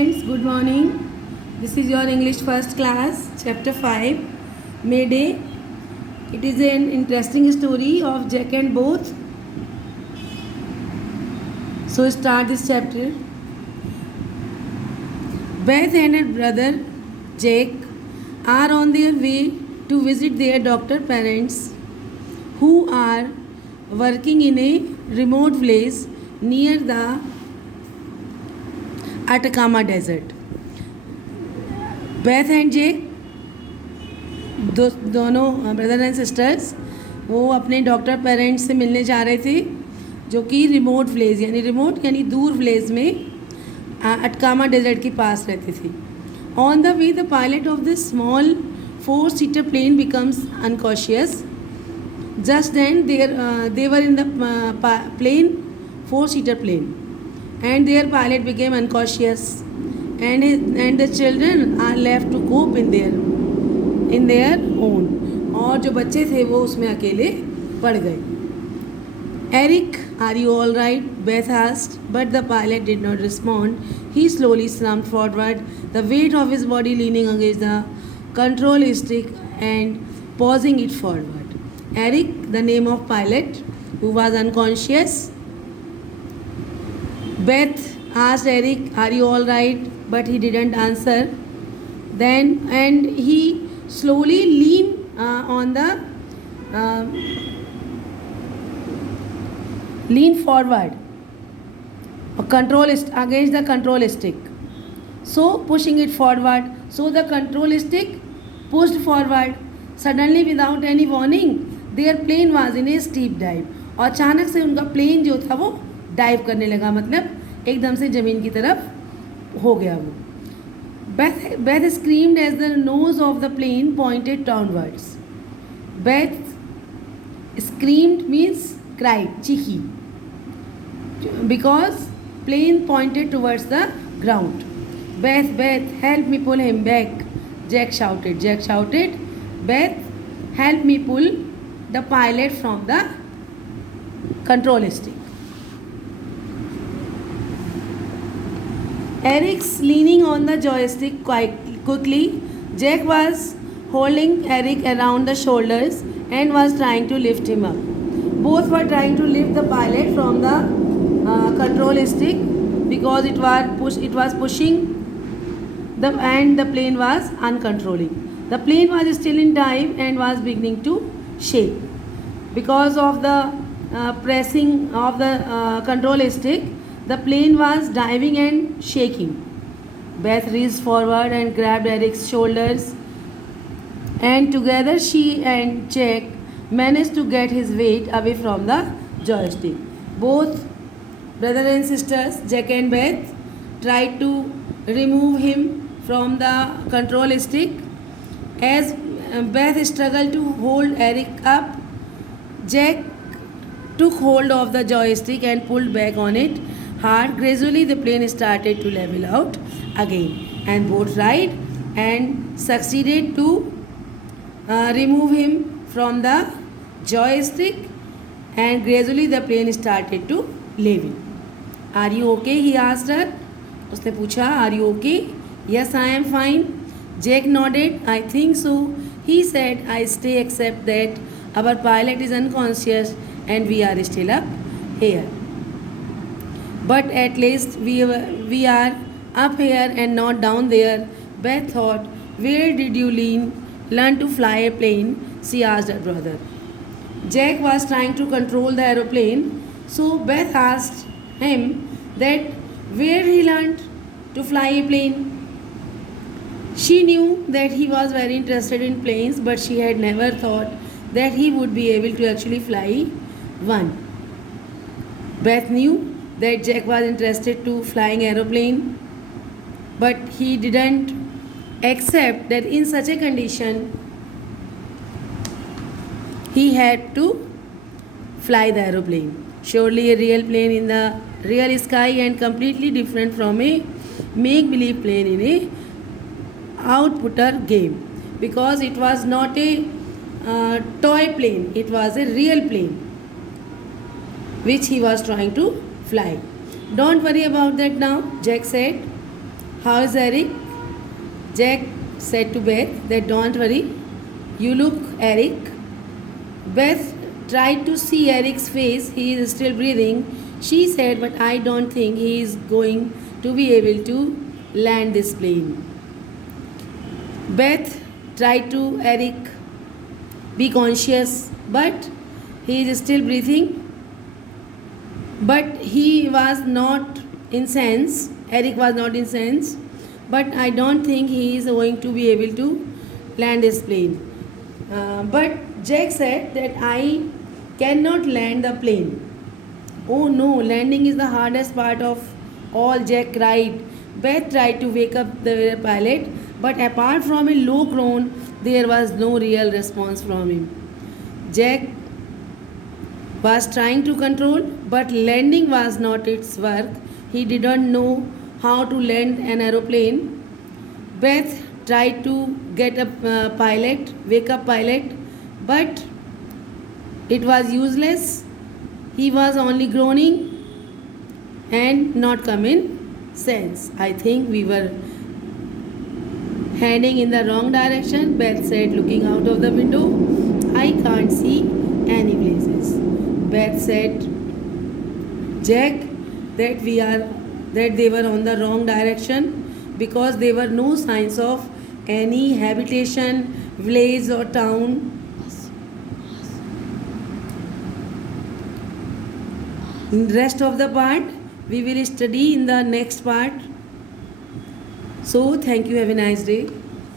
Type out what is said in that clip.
Students, good morning. This is your English first class, chapter 5, Mayday. It is an interesting story of Jack and Both. So start this chapter. Beth and her brother Jack are on their way to visit their doctor parents who are working in a remote village near the Atacama Desert. Beth and Jake दोनों brother and sisters वो अपने doctor parents से मिलने जा रहे थे जो कि रिमोट विलेज यानी दूर विलेज में अटकामा डेजर्ट के पास रहते थे. On the way the pilot of this small 4-seater plane becomes unconscious. Just then they were in the plane 4-seater plane and their pilot became unconscious and the children are left to cope in their own. और जो बच्चे थे वो उसमें अकेले पड़ गए. Eric, are you all right? Beth asked, but the pilot did not respond. He slowly slumped forward, the weight of his body leaning against the control stick and pausing it forward. Eric, the name of pilot who was unconscious. Beth asked Eric, are you all right? But he didn't answer. Then and he slowly leaned lean forward against the control stick, so pushing it forward. So the control stick pushed forward. Suddenly, without any warning, their plane was in a steep dive. और अचानक से उनका plane जो था वो dive करने लगा, मतलब एकदम से ज़मीन की तरफ हो गया वो. Beth screamed as the nose of the plane pointed downwards. Beth screamed means cried, चीखी, because plane pointed towards the ground. Beth, help me pull him back, Jack shouted. Beth, help me pull the pilot from the control stick. Eric's leaning on the joystick quite quickly. Jack was holding Eric around the shoulders and was trying to lift him up. Both were trying to lift the pilot from the control stick because it was pushing and the plane was uncontrolling. The plane was still in dive and was beginning to shake because of the pressing of the control stick. The plane was diving and shaking. Beth reached forward and grabbed Eric's shoulders, and together she and Jack managed to get his weight away from the joystick. Both brother and sisters, Jack and Beth, tried to remove him from the control stick. As Beth struggled to hold Eric up, Jack took hold of the joystick and pulled back on it hard. Gradually, the plane started to level out again, and both tried and succeeded to remove him from the joystick, and gradually the plane started to level. Are you okay? He asked her. उसने पूछा, Are you okay? Yes, I am fine. Jack nodded. I think so. He said, I stay except that our pilot is unconscious and we are still up here. But at least we are up here and not down there. Beth thought, where did you learn to fly a plane? She asked her brother. Jack was trying to control the aeroplane, so Beth asked him that where he learned to fly a plane. She knew that he was very interested in planes, but she had never thought that he would be able to actually fly one. Beth knew that Jack was interested to flying aeroplane, but he didn't accept that in such a condition he had to fly the aeroplane. Surely a real plane in the real sky and completely different from a make-believe plane in a outputter game, because it was not a toy plane, it was a real plane which he was trying to fly. Don't worry about that now, Jack said. How is Eric? Jack said to Beth that don't worry, you look Eric. Beth tried to see Eric's face, he is still breathing. She said, but I don't think he is going to be able to land this plane. Beth tried to Eric, be conscious, but he is still breathing. But he was not incensed. Eric was not incensed. But I don't think he is going to be able to land his plane. But Jack said that I cannot land the plane. Oh no, landing is the hardest part of all, Jack cried. Beth tried to wake up the pilot, but apart from a low groan, there was no real response from him. Jack was trying to control, but landing was not its work. He didn't know how to land an aeroplane. Beth tried to get a wake up pilot, but it was useless. He was only groaning and not coming sense. I think we were heading in the wrong direction, Beth said, looking out of the window. I can't see any places. Beth said, Jack, that they were on the wrong direction because there were no signs of any habitation, village or town. Rest of the part we will study in the next part. So thank you, have a nice day.